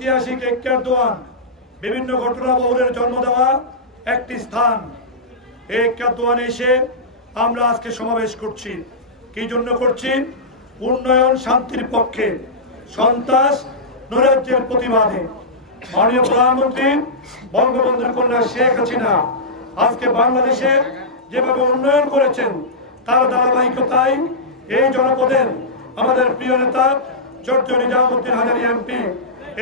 ঐতিহাসিক এক্কার দোয়ান, বিভিন্ন ঘটনা বহুলের জন্ম দেওয়া একটি স্থান। এই এক্কার দোয়ানে এসে আমরা আজকে সমাবেশ করছি। কি জন্য করছি? উন্নয়ন শান্তির পক্ষে, সন্ত্রাস নৈরাজ্যের প্রতিবাদে। মাননীয় প্রধানমন্ত্রী বঙ্গবন্ধুর কন্যা শেখ হাসিনা আজকে বাংলাদেশে যেভাবে উন্নয়ন করেছেন, তার ধারাবাহিকতায় এই জনপদের আমাদের প্রিয় নেতা চট্ট নিজামুদ্দিন হাজারি এমপি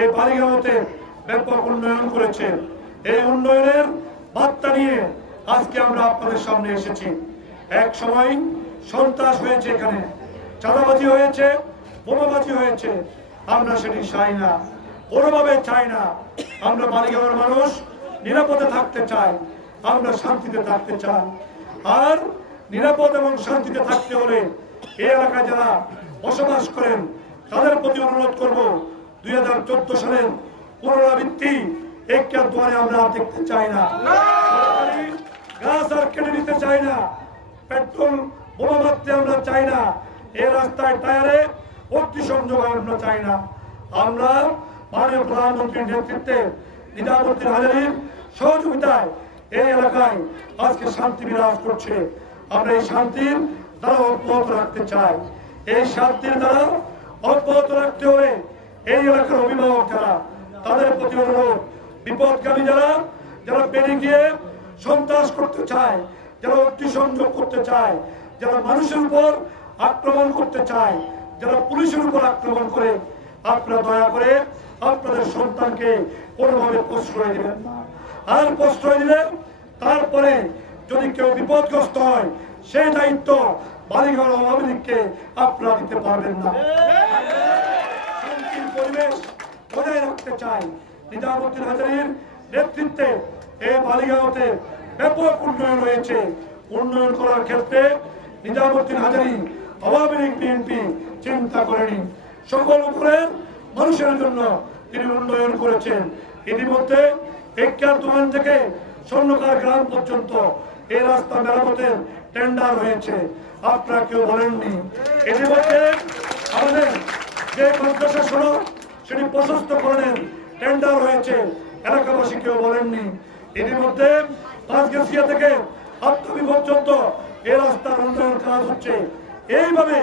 এই বালিগাঁওতে ব্যাপক উন্নয়ন করেছে। এই উন্নয়নের বার্তা নিয়ে আজকে আমরা আপনাদের সামনে এসেছি। এক সময় সন্ত্রাস হয়েছে এখানে, চাঁদাবাজি হয়েছে, বোমাবাজি হয়েছে। আমরা সেটি চাই না। কোনোভাবে চাই না। আমরা বালিগাঁওয়ের মানুষ, নিরাপদে থাকতে চাই। আমরা শান্তিতে থাকতে চাই। আর নিরাপদ এবং শান্তিতে থাকতে হলে এই এলাকায় যারা বসবাস করেন, তাদের প্রতি অনুরোধ করব দুই হাজার চোদ্দ সালের পুনরাবৃত্তি একটা দুয়ারে আমরা দেখতে চাই না। গাছ আর কেটে নিতে চাই না। পেট্রোল বোমা মারতে আমরা চাই না। এ রাস্তায় টায়ারে অগ্নিসংযোগ আমরা চাই না। আমরা মাননীয় প্রধানমন্ত্রীর নেতৃত্বে নিজামুদ্দিন হাজারির সহযোগিতায় এই এলাকায় আজকে শান্তি বিরাজ করছে। আমরা এই শান্তির দ্বারা অব্যাহত রাখতে চাই। এই শান্তির দ্বারা অব্যাহত রাখতে হলে এই এলাকার অভিভাবক যারা, তাদের প্রতি অনুরোধ, বিপদগামী যারা যারা বেড়ে গিয়ে সন্ত্রাস করতে চায়, যারা অগ্নিসংযোগ করতে চায়, যারা মানুষের উপর আক্রমণ করতে চায়, যারা পুলিশের উপর আক্রমণ করে, আপনারা দয়া করে আপনাদের সন্তানকে কোনোভাবে প্রশ্রয় দিবেন না। আর প্রশ্রয় দিলে তারপরে যদি কেউ বিপদগ্রস্ত হয়, সেই দায়িত্ব বালিগড় আওয়ামী লীগকে আপনারা দিতে পারবেন না। পরিবেশ বজায় রাখতে চাই। নিজামুদ্দিন হাজারির নেতৃত্বে এই বালিগাঁওতে ব্যাপক উন্নয়ন হয়েছে। উন্নয়ন করার ক্ষেত্রে নিজামুদ্দিন হাজারি আওয়ামী লীগ বিএনপি চিন্তা করেনি। সকল উপরের মানুষের জন্য তিনি উন্নয়ন করেছেন। ইতিমধ্যে একার দোকান থেকে স্বর্ণকার গ্রাম পর্যন্ত এই রাস্তা মেরামতের টেন্ডার হয়েছে। আপনারা কেউ বলেননি। ইতিমধ্যে আমাদের যে সড়ক সেটি প্রশস্ত করেন টেন্ডার হয়েছে। এলাকাবাসী কেউ বলেননি। ইতিমধ্যে পাঁচগাছিয়া থেকে আত্মবি পর্যন্ত এই রাস্তার উন্নয়ন কাজ হচ্ছে। এইভাবে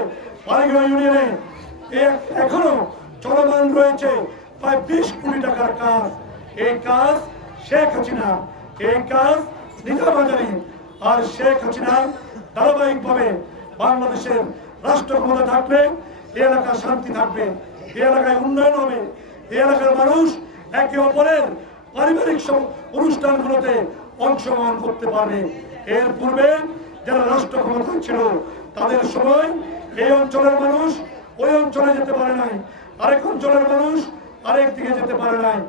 মালিগাঁও ইউনিয়নে এখনও চলমান রয়েছে প্রায় বিশ কোটি টাকার কাজ। এই কাজ শেখ হাসিনা, এই কাজ নিজামাজারি আর শেখ হাসিনা ধারাবাহিকভাবে বাংলাদেশের রাষ্ট্র ক্ষমতা থাকবে এলাকা শান্তি থাকবে। এই এলাকায় উন্নয়ন হবে। এই এলাকার মানুষ একে অপরের পারিবারিক অনুষ্ঠানগুলোতে অংশগ্রহণ করতে পারবে। এর পূর্বে যারা রাষ্ট্র ক্ষমতা ছিল, তাদের সময় এই অঞ্চলের মানুষ ওই অঞ্চলে যেতে পারে নাই। আরেক অঞ্চলের মানুষ আরেক দিকে যেতে পারে নাই।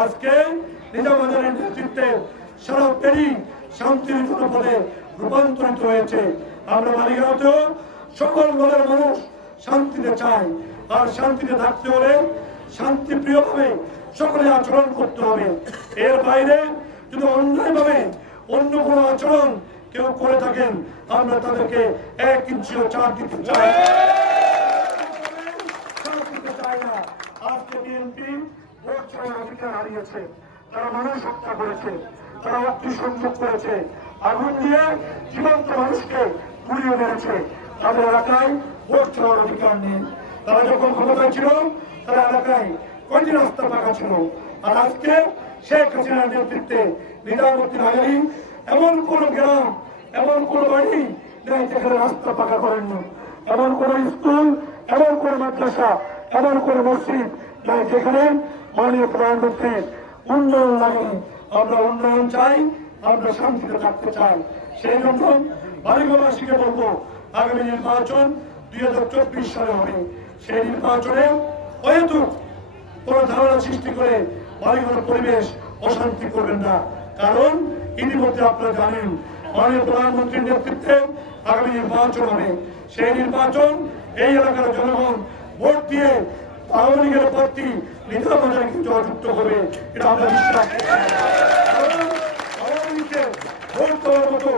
আজকে নিজামাজারের নেতৃত্বে সারা পেরি শান্তির জনপদে রূপান্তরিত হয়েছে। আমরা মালিগাঁওতেও সকল দলের মানুষ শান্তিতে চাই আর শান্তিতে থাকতে হলে শান্তিপ্রিয়ভাবে সকলে আচরণ করতে হবে। এর বাইরে যদি অন্যায়ভাবে অন্য কোনো আচরণ কেউ করে থাকেন, আমরা তাদেরকে এক ইঞ্চিও চার দিতে চাই। অধিকার হারিয়েছে। তারা মানুষ হত্যা করেছে। তারা অগ্নি সংযোগ করেছে। আগুন দিয়ে জীবন্ত মানুষকে পুড়িয়ে মেরেছে। তাদের এলাকায় ভোট ছাড়ার অধিকার নেই। তারা যখন ক্ষমতায় ছিল, তারা এলাকায় কয়টি রাস্তা পাকা ছিল। আর আজকে শেখ হাসিনার নেতৃত্বে নিজামুদ্দিন হাজারি এমন কোন গ্রাম, এমন কোন বাড়ি নেই যেখানে রাস্তা পাকা করেননি এমন কোন স্কুল, এমন কোন মাদ্রাসা, এমন কোন মসজিদ নাই যেখানে মাননীয় প্রধানমন্ত্রীর উন্নয়ন লাগেনি আমরা উন্নয়ন চাই, আমরা শান্তিতে থাকতে চাই। সেই জন্য বাড়িগোবাসীকে বলব, আগামী নির্বাচন দুই হাজার চব্বিশ সালে হবে। সেই নির্বাচনে হয়তো কোন ধারণা সৃষ্টি করে বাড়িঘর পরিবেশ অশান্তি করবেন না। কারণ ইতিমধ্যে আপনারা জানেন, মাননীয় প্রধানমন্ত্রীর নেতৃত্বে আগামী নির্বাচন হবে। সেই নির্বাচন এই এলাকার জনগণ ভোট দিয়ে আওয়ামী লীগের প্রার্থী নিজামাজারকে জয়যুক্ত হবে, এটা আমরা বিশ্বাস। আওয়ামী লীগকে ভোট দেওয়ার মতো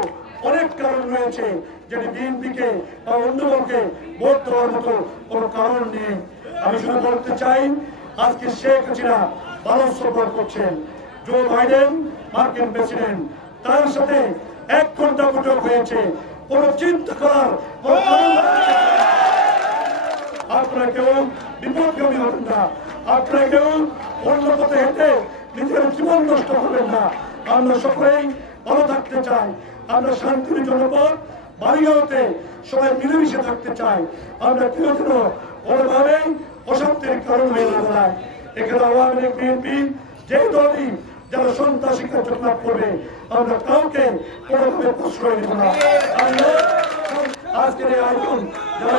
অনেক কারণ রয়েছে যেটি বিএনপিকে বা অন্য দলকে ভোট দেওয়ার মতো কোনো কারণ নেই। আমি শুধু বলতে চাই, আজকে শেখ হাসিনা ভালো সাপোর্ট করছেন। জো বাইডেন মার্কিন প্রেসিডেন্ট তার সাথে এক ঘণ্টা বৈঠক হয়েছে। কোনো চিন্তা করার। আপনারা কেউ বিপদগামী হবেন না। আপনারা কেউ অন্য পথে হেঁটে নিজের জীবন নষ্ট করবেন না। আমরা সকলেই ভালো থাকতে চাই। আমরা শান্তির জনপদ বাড়িগাঁওতে সবাই মিলেমিশে থাকতে চাই। আমরা কেউ যেন কোনোভাবে অশান্তির কারণ হয়ে না দাঁড়ায় এখানে আওয়ামী লীগ, বিএনপি যে দলই যারা সন্ত্রাসী কার্যকলাপ করবে, আমরা কাউকে কোনোভাবে প্রশ্রয় দেব না। আজকের এই আয়োজন যারা